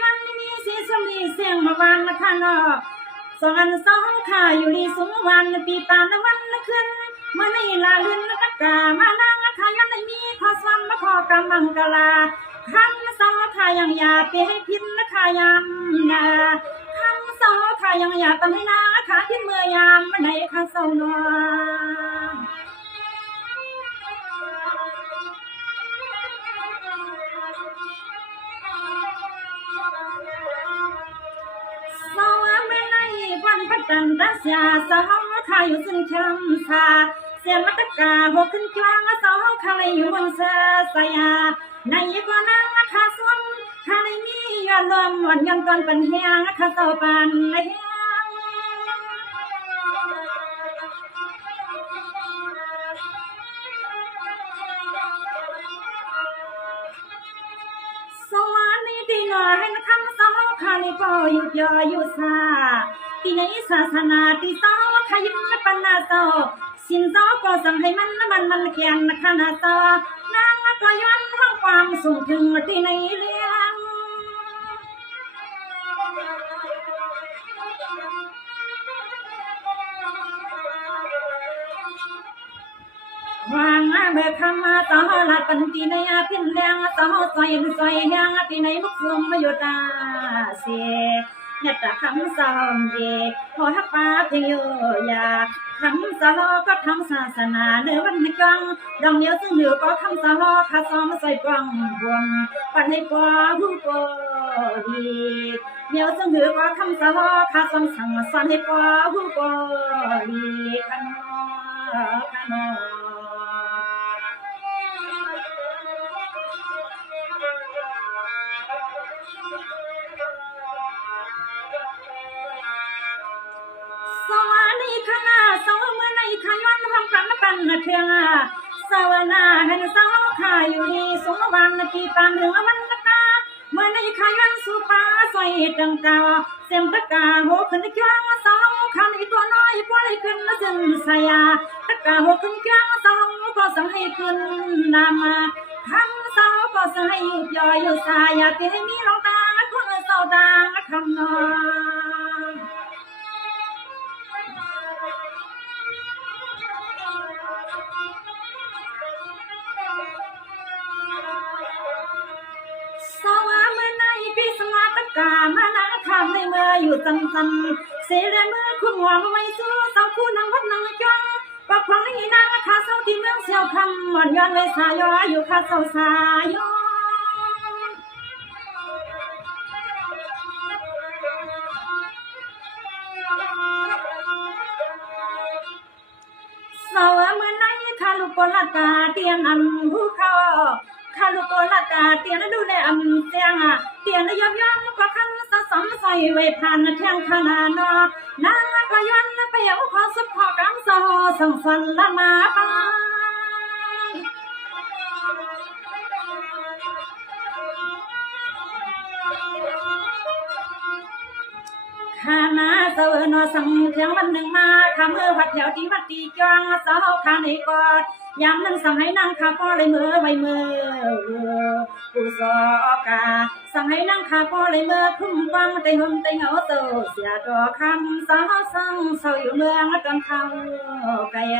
ย้อนมีสีสมีเสียงมาวานละคันสองอันสองขาอยู่ดีสูงวันปีปานวันขึ้นเมื่อในลาลื่นตะกามานั่งขาย้อนในมีขอสวมมาขอกำมังกลาขันสองขายังอย่าเปให้พินขายำนาขันสองขายังอย่าตำให้นาขาพินเมื่อยามในข้าเศร้านอพักกันรักษาสาวข้าอยู่ซึ่งช้ำชาเสียมาตะกาหกขึ้นกลางสาวข้าเลยอยู่บนเสือสายาในก็นั่งข้าส่วนข้าเลยมียอดลมวันยังตอนเป็นเฮียงข้าเศร้าปานเลยสวรรค์นี้ดีหน่อยให้คำสาวข้าเลยก็อยู่ย่ออยู่ซาที่ในศาสนาที่สาวขยิบปันนาโซสินสาวก็สั่งให้มันแข็งขนาดโซนางก็ย้อนห้องความสูงถึงที่ในเลี้ยงวางเบิกคำต่อละปันที่ในพินแดงต่อซอยแหงที่ในบุกลมอยู่ตาเสียยัดคำสอนเย่พอทักป้าเพียงอยู่อยากคำสอนก็ทำศาสนาเนื้อวันจังดองเดียวซึ่งเหลือก็คำสอนข้าซ้อมใส่กวางบวงปันให้กว่าผู้โกดีเดียวซึ่งเหลือก็คำสอนข้าซ้อมสั่งสอนให้กว่าผู้โกดีขันสวรรค์ในขณะสวเมื่อในขย้อนห้องกันปันเทียงสวนาเห็นสาวขาอยู่ดีสววันปีปานถึงวันตะกาเมื่อในขย้อนสุปาใส่ตังกาเสียมตะกาโหขึ้นจ้างสาวขาในตัวน้อยพอได้ขึ้นมาซึ่งสายาตะกาโหขึ้นจ้างสาวก็สั่งให้ขึ้นนามาคำสาวก็สั่งให้ย่อยอยู่สายาที่ให้มีรองตาคนเศร้าตาคำนอสวาเมื่อในปีสวาตกามานาคำในเมื่ออยู่จังเสียเมื่อคุณหัวมาไว้สู้สาวคู่นางวัดนางจ้องปะพองในนางข้าเศร้าที่เมืองเสียวคำหมอนย้อนไว้สายอยู่ข้าเศร้าสายสาวเมื่อในข้าลูกโกลตาเตียงอันผู้เขาข้าลูกโกลตาเตียงดูแลอันเตียงเตียงย้อนก็คันสะสมใส่ไว้ผ่านแทงขนาดนางก็ย้อนไปเอาขอสุขกำสอสังสันละมาปาข้ามาเสวนอสังเทียงวันหนึ่งมาข้ามือวัดแถวที่วัดตีจองสาวข้าในกอดยามนั้นสั่งให้นางข้าพ่อเลยมือไว้มือผู้สอกาสั่งให้นางข้าพ่อเลยมือคุ้มฟังแต่หุ่นแต่เหงาโตเสียตัวคำสาวสั่งเศร้าอยู่เมืองจนเขาไกย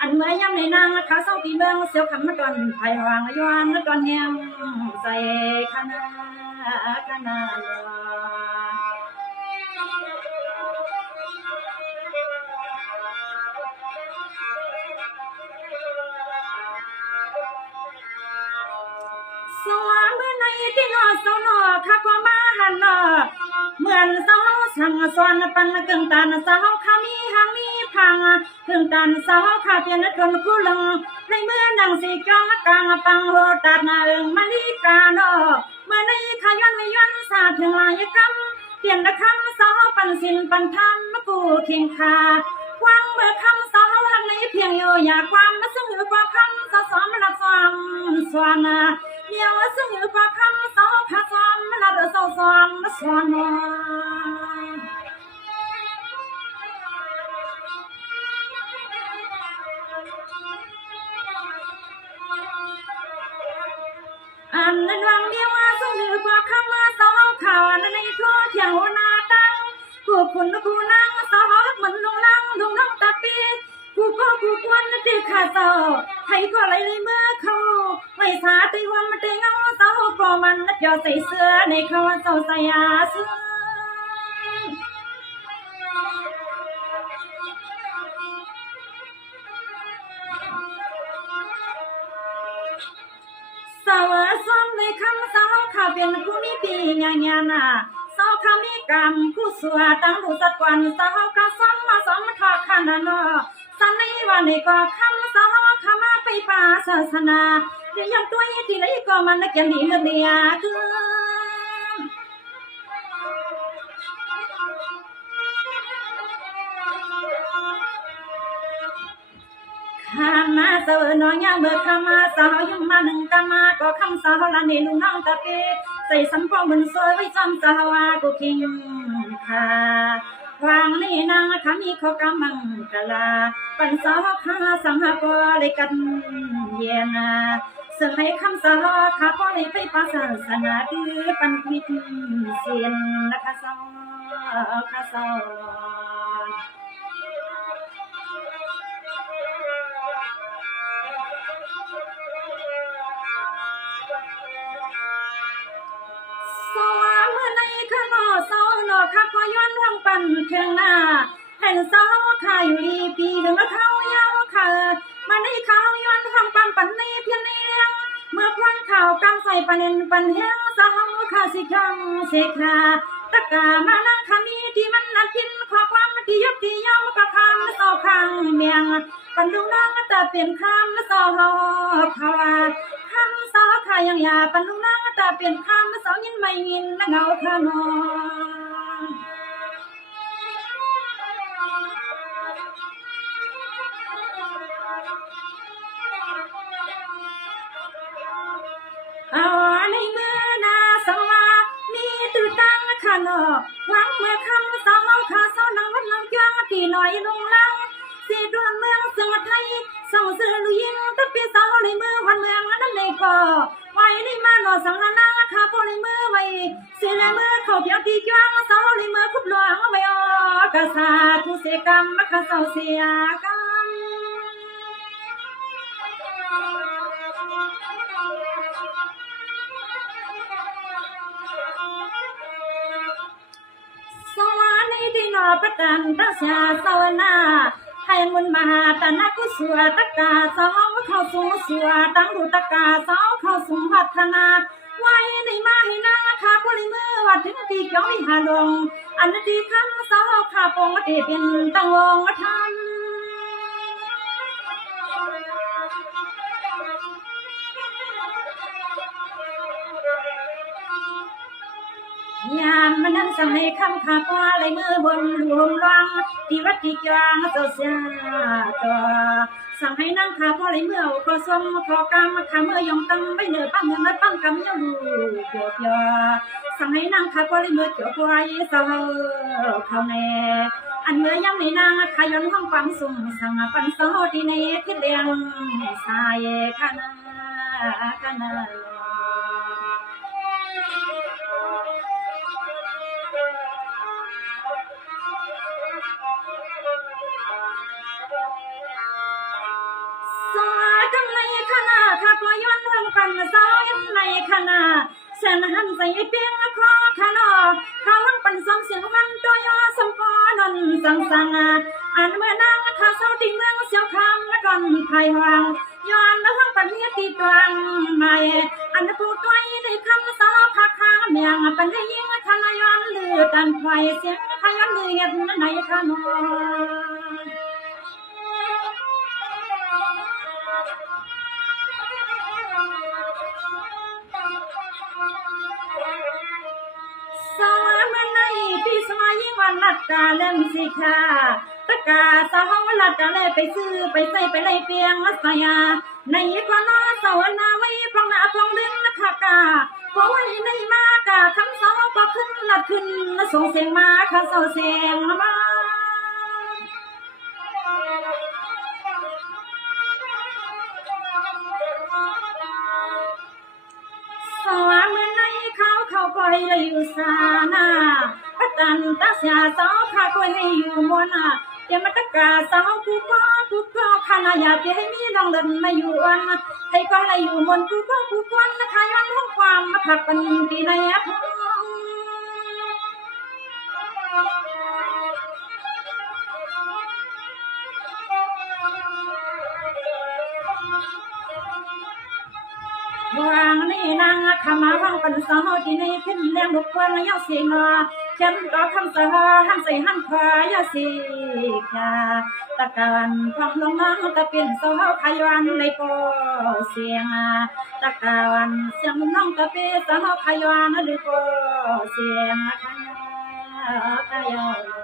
อันเมื่อยามในนางข้าเศร้าปีเมืองเสียวคำมาตอนไผ่วางย้อนตอนแหงใส่คณะสวาเมื่อในที่นอสนอข้าก็มาหันเหมือนสาวสั่งสอนปันกึ่งตานสาวข้ามีหางมีพังกึ่งตานสาวข้าเพียนคนคู่ลังในเมื่อดังสีจ้องกลางปังโหตัดนาเอิงมาลีกาโนเมื่อในขย้อนสาถึงลายกำเปลี่ยนตะคำสาวปันสินปันธรรมกูเคียงคาวางเมื่อคำสาวหันในเพียงอยู่อยากความมาซึ่งความคำสาวสอนรับความสวนาเดียวซึ่งความคำสาวขาสอนรับสาวสอนสวนาอันนั้นวังเดียวซึ่งความคำสาว คุณกูนั่งสาวเหมือนลุงนั่งตาปีกูก็กูควันตีขาเศร้าให้ก็เลยเมื่อเขาไม่สาตีวันมันตีเงาสาวก็มันนัดยอใส่เสื้อในเขาเศร้าใส่ยาเสื้อสาวซ้อมในคำสาวข้าเป็นผู้มีปีญาญาณาสาวข้ามีกรรมผู้สัวตั้งรู้สักวันสาวข้าซ้อมมาซ้อมทอดขันนอสันในวันนี้ก็คำสาวข้ามาไปป่าศาสนาเรียงตัวยี่ที่ไรก็มันนักยังดีเมื่อเดียคือข้ามาเสวน้อยเมื่อข้ามาสาวยุ่งมาหนึ่งกามาก็คำสาวละในลุงน้องตะเปใส่สัมปองบนสวยไว้จำสาวกูคิงค่ะวางนี่นางข้ามีข้อกำมังกะลาปันสาวข้าสังหาปอเลยกันเย็นเสื่อให้คำสาวข้าปอเลยไปภาษาศาสนาดื้อปันวิทเสียนนะคะสาวข้าสาวสาวเมื่อในข้างนอกสาวหนอข้าก็ย้อนห้องปั่นเครื่องหน้าให้สาวข้าอยู่ดีปีหนึ่งแล้วเขายาวข้ามาในเขาย้อนห้องปั่นในเพียงในเลี้ยงเมื่อควันข่าวกำใส่ปันเอ็นปันแห้งสาวข้าสิขังเสกขาตะกามานั่งขามีที่มันนัดกินขอความที่ยกที่ย่อมก็คำสาวข้างเมียงปันดูน้องแต่เปลี่ยนคำสาวเขาคำสาวข้ายังอยากปันดูน้องแต่เปลี่ยนคำสาวยินไม่ยินและเงาข้านอนเอาในมือนาสวามีตื่นตั้งข้านอหวังเมื่อคำสาวข้าสาวนังวัดนังจ้างตีหน่อยลงลังสีดวนเมืองสังไทยส่งเสือลุยิงตะปีสาวในมือวันเมืองนั้นในก่อไว้ในมาหนอสังหานาข้าพอในมือไว้เสียในมือเขาเพียงที่จ้างสาวในมือคุบหลวงไว้ออกษาทุเสกรรมข้าสาวเสียกรรมสวรรค์ในที่นอประจันตัสยาสวนาให้มุนมาตานักุสัวตะกาสาวเข้าสู่สัวตั้งดูตะกาสาวเข้าสู่พัฒนาไว้ในมาให้นางข้าพลิมือวัดถึงตีเกี่ยวหาลงอันที่คำสาวข้าปงเตเป็นตั้งวงธรรมยามมันนั้นสั่งให้คำขาปลาเลยมือบนรวมรังที่วัดที่กลางเจ้าเสียตัวสั่งให้นั่งขาปลาเลยเมื่อขอสมขอกรรมขาเมื่อยองตั้งไม่เหนื่อยปั้งเงินไม่ปั้งกำยลูเกี่ยวเกี่ยวสั่งให้นั่งขาปลาเลยเมื่อเกี่ยวปลายสาวเขาแน่อันเมื่อยังในนางขยันห้องความสุ่มสั่งปันสาวที่ในที่เลี้ยงสายขนาขนาสาวจังในขณะข้าก็ย้อนห้องปันสาวในขณะเส้นหันใส่เปียงคอขนอข้าห้องปันสองเสียงวันตัวยอสมปอนนสังอันเมื่อนางข้าสาวที่เมืองเสียวคำและก่อนไผ่วางย้อนห้องปันเมียตีตวงใหม่อันผู้ตัวในคำสาวพักข้างเมียงปันได้ยิงขณะย้อนเลือตันไฟเสียงขย้อนเลือดในขนอสาวมันในปีสมัยยิ่งวันลัดกาเล่มสิค่ะตะกาสาวลัดกาเล่ไปซื้อไปใส่ไปเลยเปียงลัสยาในก่อนสาวนาไว้ฟังหน้าฟังดึงนะคะกาเพราะว่าในมากาคำสาวก็ขึ้นลัดขึ้นส่งเสียงมาข้าสาวเสียงมาสาวเมื่อในเขาปล่อยเลยอยู่สานาป พัตันตาเสียสาวพาก็ให้อยู่มวลเดี๋ยวมาตะกาสาวกูก็ขานายาจะให้มีน้องเลินมาอยู่อันให้ก็ให้อยู่มนกูก็นะขายวันห้องความมาผักปันปีในท้องวางนี่นางขมาร้องปันสาวที่ในขึ้นเลี้ยงบุกควงยาเสียงฉันก็คำสาหันใส่หันขวายาสีกาตะการพองลงน้องตะเปลี่ยนสาวขายวันในโปเสียงตะการเสียงน้องตะเปลี่ยนสาวขายวันในโปเสียงขาย